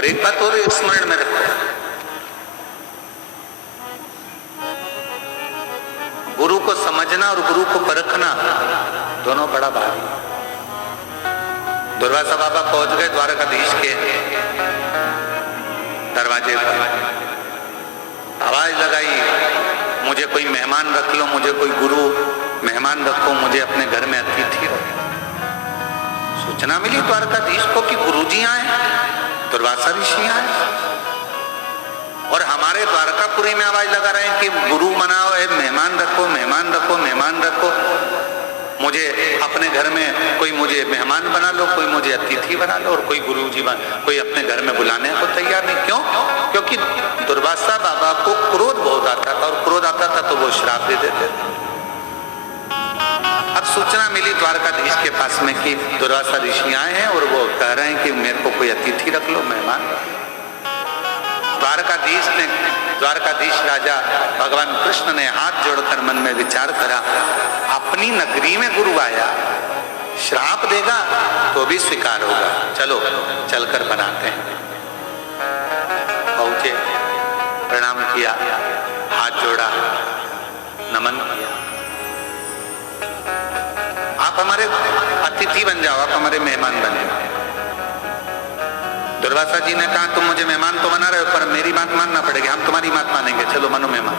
और एक बात और स्मरण में रखो, गुरु को समझना और गुरु को परखना दोनों बड़ा भारी। दुर्वासा बाबा पहुंच गए द्वारकाधीश के दरवाजे पर, आवाज लगाई, मुझे कोई मेहमान रख लो, मुझे कोई गुरु मेहमान रखो, मुझे अपने घर में अतिथि रखो। सूचना मिली द्वारकाधीश को कि गुरुजी आए, दुर्वासा ऋषि आए, और हमारे द्वारकापुरी में आवाज लगा रहे हैं कि गुरु मनाओ, मेहमान रखो, मेहमान रखो, मेहमान रखो, मुझे अपने घर में कोई मुझे मेहमान बना लो, कोई मुझे अतिथि बना लो, और कोई गुरुजी कोई अपने घर में बुलाने को तैयार नहीं। क्यों? क्योंकि दुर्वासा बाबा को क्रोध बहुत आता था, और क्रोध आता था तो वो श्राप दे देते थे। अब सूचना मिली द्वारकाधीश के पास में कि दुर्वासा ऋषि आए हैं और वो कह रहे हैं कि मेरे को कोई अतिथि रख लो, मेहमान। द्वारकाधीश राजा भगवान कृष्ण ने हाथ जोड़कर मन में विचार करा, अपनी नगरी में गुरु आया, श्राप देगा तो भी स्वीकार होगा, चलो चलकर बनाते हैं। पहुंचे, प्रणाम किया, हाथ जोड़ा, नमन किया, आप हमारे अतिथि बन जाओ, आप हमारे मेहमान बन जाओ। दुर्वासा जी ने कहा, तुम मुझे मेहमान तो बना रहे हो, पर मेरी बात मानना पड़ेगी, हम तुम्हारी बात मानेंगे, चलो मनो मेहमान।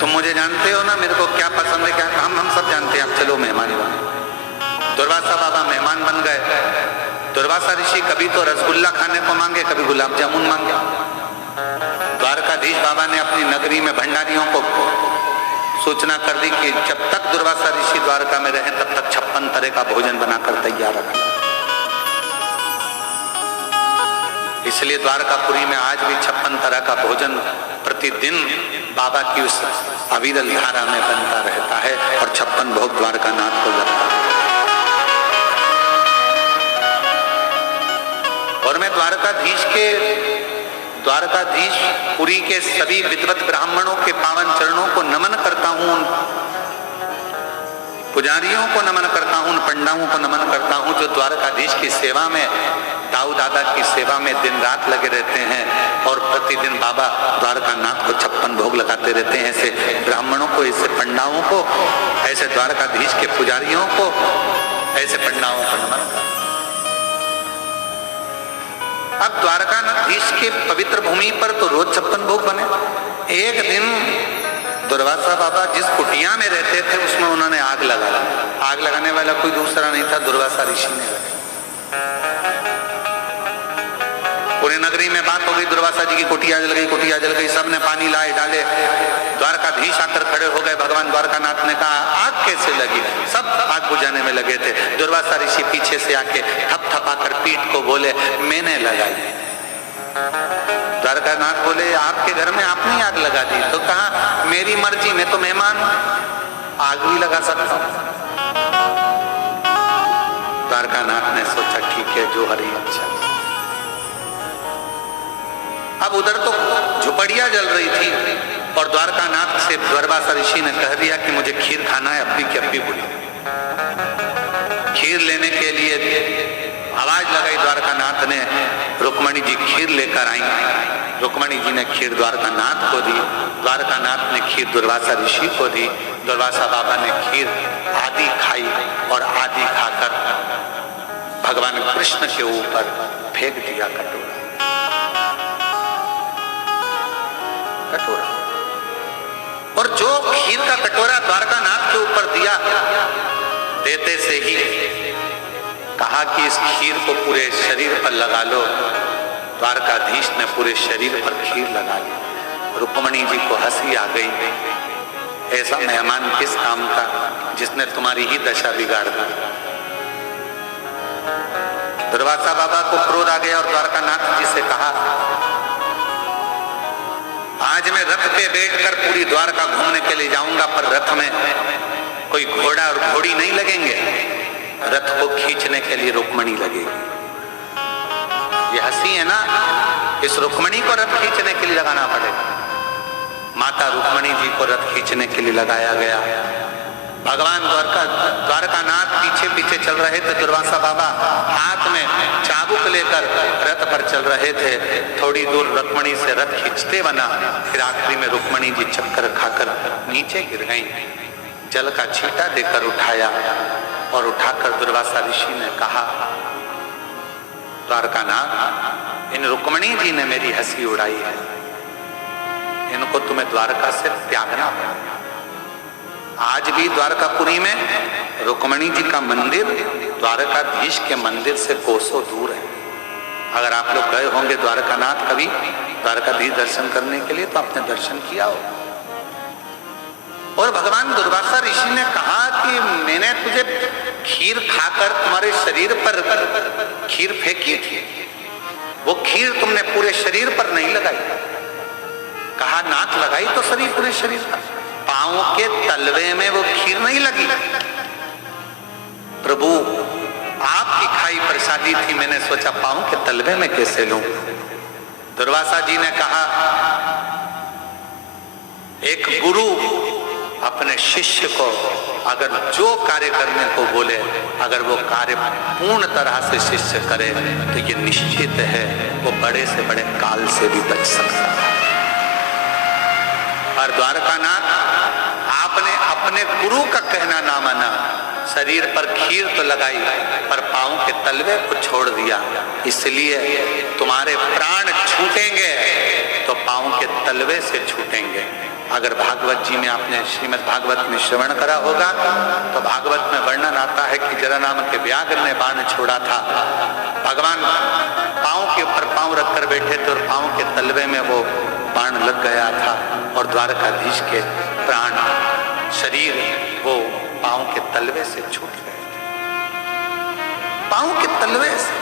तुम मुझे जानते हो ना, मेरे को क्या पसंद है, क्या हम सब जानते हैं, आप चलो मेहमान बनो। दुर्वासा बाबा मेहमान बन गए। दुर्वासा ऋषि कभी तो रसगुल्ला खाने को मांगे, कभी गुलाब जामुन मांगे। द्वारकाधीश बाबा ने अपनी नगरी में भंडारियों को सूचना कर दी कि जब तक दुर्वासा ऋषि द्वारका में रहे तब तक 56 तरह का भोजन बनाकर तैयार रखना। इसलिए द्वारकापुरी में आज भी 56 तरह का भोजन प्रतिदिन बाबा की उस अविरल धारा में बनता रहता है, और 56 भोग द्वारकानाथ को लगता है। और मैं द्वारकाधीश पुरी के सभी विद्वत ब्राह्मणों के पावन चरणों को नमन करता हूं, उन पुजारियों को नमन करता हूं, उन पंडाओं को नमन करता हूं जो द्वारकाधीश की सेवा में, दाऊ दादा की सेवा में दिन रात लगे रहते हैं, और प्रतिदिन बाबा द्वारकानाथ को 56 भोग लगाते रहते हैं। ऐसे ब्राह्मणों को, ऐसे पंडाओं को, ऐसे द्वारकाधीश के पुजारियों को, ऐसे पंडाओं को नमन। अब द्वारकाधीश के पवित्र भूमि पर तो रोज 56 भोग बने। एक दिन दुर्वासा बाबा जिस कुटिया में रहते थे उसमें उन्होंने आग लगा दी। आग लगाने वाला कोई दूसरा नहीं था, दुर्वासा ऋषि ने। पूरे नगरी में बात हो गई, दुर्वासा जी की कुटिया जल गई, कुटिया जल गई, सबने पानी लाए डाले। द्वारकाधीश आकर खड़े हो गए। भगवान द्वारकानाथ ने कहा, आग कैसे लगी? सब आग बुझाने में लगे थे। दुर्वासा ऋषि पीछे से आके थपथपाकर पीठ को बोले, मैंने लगाई। द्वारकानाथ बोले, आपके घर में आपने आग लगा दी? तो कहा, मेरी मर्जी, मैं तो मेहमान, आग भी लगा सकता हूं। द्वारकानाथ ने सोचा, ठीक है, जो हरी अच्छा। अब उधर तो झुपड़िया जल रही थी, और द्वारकानाथ से दुर्वासा ऋषि ने कह दिया कि मुझे खीर खाना है, अब्बी की अब्बी बोली। खीर लेने के लिए आवाज लगाई द्वारकानाथ ने, रुक्मणी जी खीर लेकर आई। रुक्मणी जी ने खीर द्वारकानाथ को दी, द्वारकानाथ ने खीर दुर्वासा ऋषि को दी। दुर्वासा बाबा ने खीर आधी खाई, और आधी खाकर भगवान कृष्ण के ऊपर फेंक दिया कटोरा। और जो खीर का कटोरा द्वारकानाथ के ऊपर दिया, देते से ही कहा कि इस खीर को पूरे शरीर पर लगा लो। द्वारकाधीश ने पूरे शरीर पर खीर लगा ली। रुक्मणी जी को हंसी आ गई, ऐसा मेहमान किस काम का जिसने तुम्हारी ही दशा बिगाड़ दी। दुर्वासा बाबा को क्रोध आ गया और द्वारकानाथ जी से कहा, आज मैं रथ पे बैठकर पूरी द्वारका घूमने के लिए जाऊंगा, पर रथ में कोई घोड़ा और घोड़ी नहीं लगेंगे, रथ को खींचने के लिए रुक्मणी लगेगी। ये हंसी है ना, इस रुक्मणी को रथ खींचने के लिए लगाना पड़ेगा। माता रुक्मणी जी को रथ खींचने के लिए लगाया गया। भगवान द्वारकानाथ पीछे पीछे चल रहे थे। दुर्वासा बाबा हाथ में चाबुक लेकर लेकर रथ पर चल रहे थे। थोड़ी दूर रुक्मणी से रथ खींचते बना, फिर आखिरी में रुक्मणी जी चक्कर खाकर नीचे गिर गईं। जल का छींटा देकर उठाया और उठाकर दुर्वासा ऋषि ने कहा, द्वारकानाथ, इन रुक्मणी जी ने मेरी हंसी उड़ाई है, इनको तुम्हें द्वारका से त्यागना पड़ा। आज भी द्वारकापुरी में रुक्मणी जी का मंदिर द्वारकाधीश के मंदिर से कोसों दूर है। अगर आप लोग गए होंगे द्वारकानाथ कभी द्वारकाधीश दर्शन करने के लिए, तो आपने दर्शन किया हो। और भगवान दुर्वासा ऋषि ने कहा कि मैंने तुझे खीर खाकर तुम्हारे शरीर पर खीर फेंकी थी, वो खीर तुमने पूरे शरीर पर नहीं लगाई। कहा नाक लगाई तो शरीर, पूरे शरीर पर, पांव के तलवे में वो खीर नहीं लगी। प्रभु आपकी खाई प्रसादी थी, मैंने सोचा पांव के तलवे में कैसे लूं। दुर्वासा जी ने कहा, एक गुरु अपने शिष्य को अगर जो कार्य करने को बोले, अगर वो कार्य पूर्ण तरह से शिष्य करे, तो ये निश्चित है वो बड़े से बड़े काल से भी बच सकता है। और द्वारकानाथ, आपने अपने गुरु का कहना ना माना, शरीर पर खीर तो लगाई पर पांव के तलवे को छोड़ दिया, इसलिए तुम्हारे प्राण छूटेंगे तो पांव के तलवे से छूटेंगे। अगर भागवत जी में आपने श्रीमद् भागवत में श्रवण करा होगा तो भागवत में वर्णन आता है कि जरा नाम के व्याघ्र ने बाण छोड़ा था। भगवान पांव के ऊपर पांव रखकर बैठे थे और पांव के तलवे में वो बाण लग गया था और द्वारकाधीश के प्राण शरीर वो पांव के तलवे से छूट गए थे। पांव के तलवे से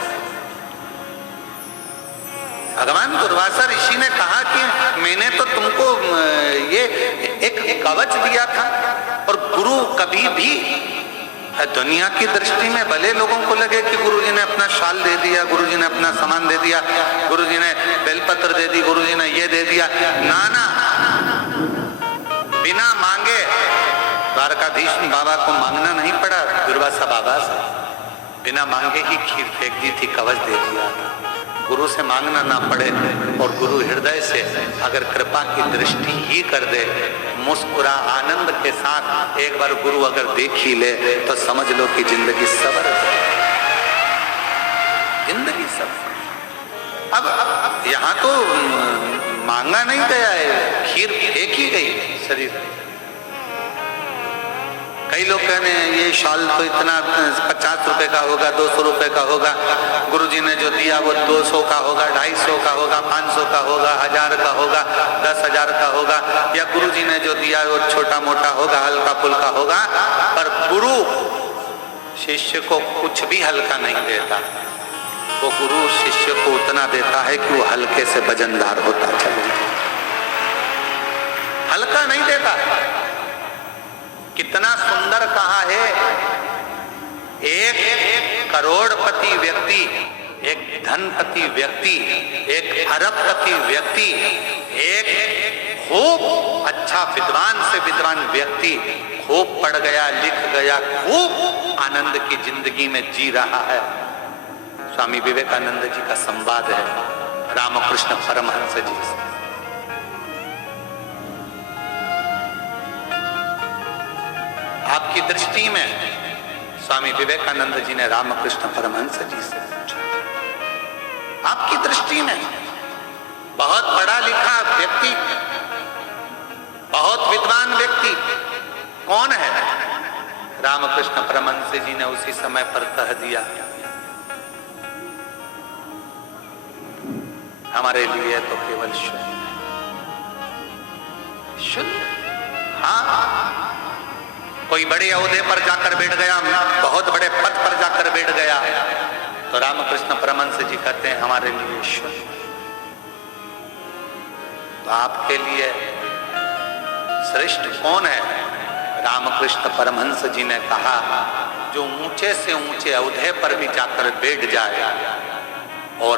भगवान दुर्वासा ऋषि ने कहा कि मैंने तो तुमको ये एक कवच दिया था, और गुरु कभी भी दुनिया की दृष्टि में भले लोगों को लगे कि गुरुजी ने अपना शाल दे दिया, गुरुजी ने अपना सामान दे दिया, गुरुजी ने बेलपत्र दे दी, गुरुजी ने ये दे दिया, ना, बिना मांगे द्वारकाधीश बाबा को मांगना नहीं पड़ा, दुर्वासा बाबा से बिना मांगे ही खीर फेंक दी थी, कवच दे दिया था। गुरु से मांगना ना पड़े और गुरु हृदय से अगर कृपा की दृष्टि ही कर दे, मुस्कुरा आनंद के साथ एक बार गुरु अगर देख ही ले, तो समझ लो कि जिंदगी सबर है, जिंदगी सबर। अब यहाँ तो मांगा नहीं गया है, खीर फेंक ही गई शरीर। कई लोग कहने ये शॉल तो इतना 50 रुपए का होगा, 200 रुपए का होगा, गुरुजी ने जो दिया वो 200 का होगा, 250 का होगा, 500 का होगा, 1000 का होगा, 10,000 का होगा, या गुरुजी ने जो दिया वो छोटा मोटा होगा, हल्का फुल्का होगा। पर गुरु शिष्य को कुछ भी हल्का नहीं देता, वो गुरु शिष्य को उतना देता है कि वो हल्के से वजनदार होता चले, हल्का नहीं देता। कितना सुंदर कहा है, एक करोड़पति व्यक्ति, एक धनपति व्यक्ति, एक अरबपति व्यक्ति, एक खूब अच्छा विद्वान से विद्वान व्यक्ति खूब पढ़ गया, लिख गया, खूब आनंद की जिंदगी में जी रहा है। स्वामी विवेकानंद जी का संवाद है रामकृष्ण परमहंस जी से। आपकी दृष्टि में स्वामी विवेकानंद जी ने रामकृष्ण परमहंस जी से पूछा, आपकी दृष्टि में बहुत पढ़ा लिखा व्यक्ति, बहुत विद्वान व्यक्ति कौन है? रामकृष्ण परमहंस जी ने उसी समय पर कह दिया, हमारे लिए तो केवल शुद्ध, हाँ, कोई बड़े ओहदे पर जाकर बैठ गया, बहुत बड़े पद पर जाकर बैठ गया, तो रामकृष्ण परमहंस जी कहते हैं हमारे लिए शुद्ध। तो आपके लिए श्रेष्ठ कौन है? रामकृष्ण परमहंस जी ने कहा, जो ऊंचे से ऊंचे ओहदे पर भी जाकर बैठ जाए और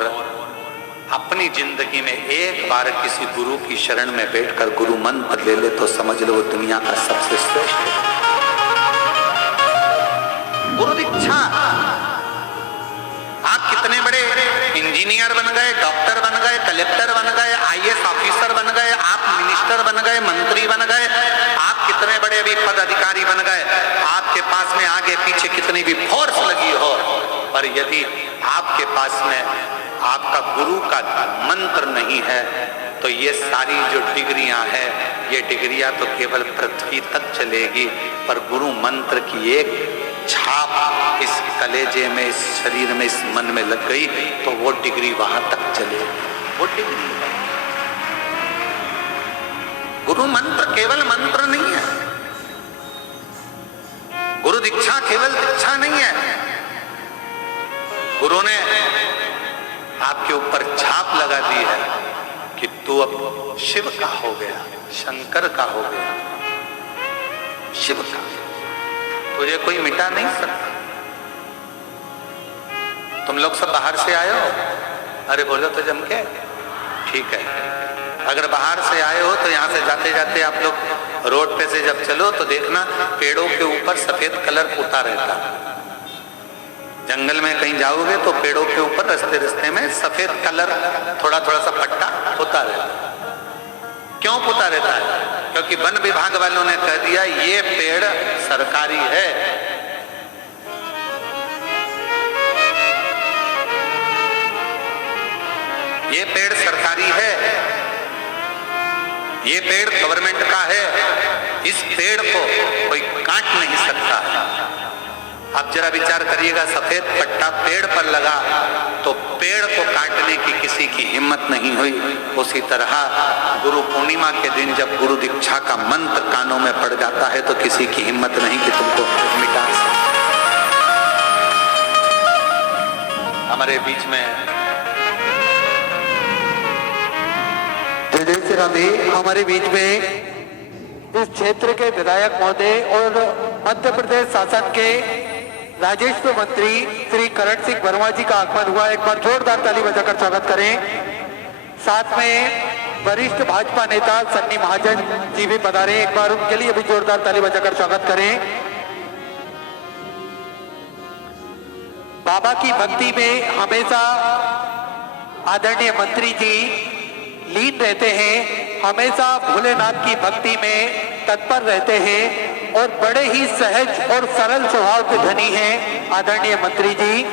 अपनी जिंदगी में एक बार किसी गुरु की शरण में बैठकर गुरु मंत्र ले ले, तो समझ लो वो दुनिया का सबसे श्रेष्ठ है। गुरु दीक्षा, आप कितने बड़े इंजीनियर बन गए, डॉक्टर बन गए, कलेक्टर बन गए, आईएएस ऑफिसर बन गए, आप मिनिस्टर बन गए, मंत्री बन गए, आप कितने बड़े भी पद अधिकारी बन गए, आपके पास में आगे पीछे कितनी भी फोर्स लगी हो, पर यदि आपके पास में आपका गुरु का मंत्र नहीं है तो ये सारी जो डिग्रियां हैं, ये डिग्रियां तो केवल पृथ्वी तक चलेगी, पर गुरु मंत्र की एक छाप इस कलेजे में, इस शरीर में, इस मन में लग गई तो वो डिग्री वहां तक चलेगी। वो डिग्री, गुरु मंत्र केवल मंत्र नहीं है, गुरु दीक्षा केवल दीक्षा नहीं है। गुरु ने आपके ऊपर छाप लगा दी है कि तू अब शिव का हो गया, शंकर का हो गया, शिव का, तुझे कोई मिटा नहीं सकता। तुम लोग सब बाहर से आए हो, अरे बोलो तो जम के, ठीक है। अगर बाहर से आए हो तो यहाँ से जाते जाते आप लोग रोड पे से जब चलो तो देखना पेड़ों के ऊपर सफेद कलर पुता रहता। जंगल में कहीं जाओगे तो पेड़ों के ऊपर रास्ते रास्ते में सफेद कलर थोड़ा थोड़ा सा पट्टा पुता रहता। क्यों पुता रहता है? क्योंकि वन विभाग वालों ने कह दिया ये पेड़ सरकारी है। ये पेड़ सरकारी है, ये पेड़ गवर्नमेंट का है, इस पेड़ को कोई काट नहीं सकता। अब जरा विचार करिएगा, सफेद पट्टा पेड़ पर लगा तो पेड़ को काटने की किसी की हिम्मत नहीं हुई। उसी तरह गुरु पूर्णिमा के दिन जब गुरु दीक्षा का मंत्र कानों में पड़ जाता है तो किसी की हिम्मत नहीं कि तुमको मिटा सके। हमारे बीच में जय श्री राम जी, हमारे बीच में इस क्षेत्र के विधायक महोदय और मध्य प्रदेश शासन के राजस्व मंत्री श्री करण सिंह वर्मा जी का आगमन हुआ। एक बार जोरदार ताली बजाकर स्वागत करें। साथ में वरिष्ठ भाजपा नेता सन्नी महाजन जी भी पधारे, एक बार उनके लिए भी जोरदार ताली बजाकर स्वागत करें। बाबा की भक्ति में हमेशा आदरणीय मंत्री जी लीन रहते हैं, हमेशा भोलेनाथ की भक्ति में तत्पर रहते हैं और बड़े ही सहज और सरल स्वभाव के धनी हैं आदरणीय मंत्री जी।